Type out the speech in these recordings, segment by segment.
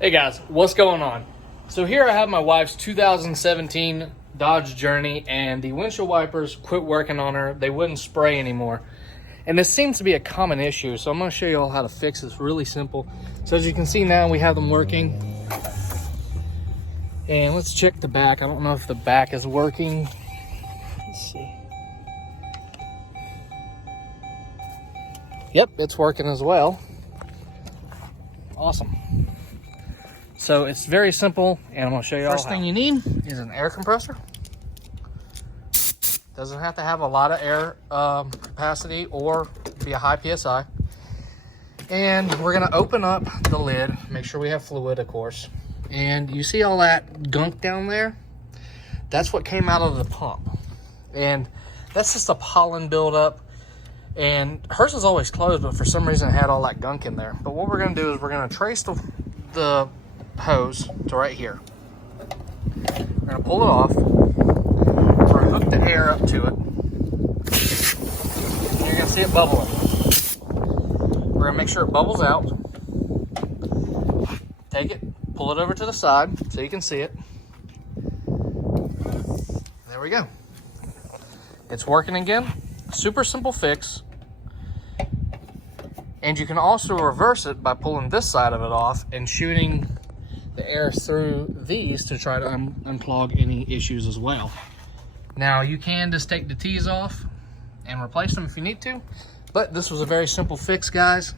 Hey guys, what's going on? So here I have my wife's 2017 Dodge Journey, and the windshield wipers quit working on her. They wouldn't spray anymore. And this seems to be a common issue, so I'm going to show you all how to fix this. Really simple. So as you can see now, we have them working. And let's check the back. I don't know if the back is working. Let's see. Yep, it's working as well. Awesome. So it's very simple, and I'm going to show you all. First thing you need is an air compressor. Doesn't have to have a lot of air capacity or be a high PSI. And we're going to open up the lid, make sure we have fluid, of course. And you see all that gunk down there? That's what came out of the pump. And that's just a pollen buildup. And hers is always closed, but for some reason it had all that gunk in there. But what we're going to do is we're going to trace the hose to right here. We're going to pull it off. We're going to hook the air up to it. And you're going to see it bubbling. We're going to make sure it bubbles out. Take it, pull it over to the side so you can see it. There we go. It's working again. Super simple fix. And you can also reverse it by pulling this side of it off and shooting the air through these to try to unclog any issues as well. Now you can just take the T's off and replace them if you need to, but this was a very simple fix, guys.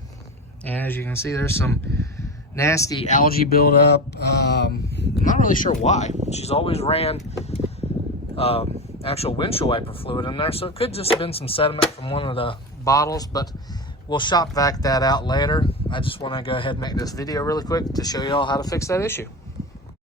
And as you can see, there's some nasty algae buildup. I'm not really sure why. She's always ran actual windshield wiper fluid in there, so it could just have been some sediment from one of the bottles, but we'll shop vac that out later. I just want to go ahead and make this video really quick to show you all how to fix that issue.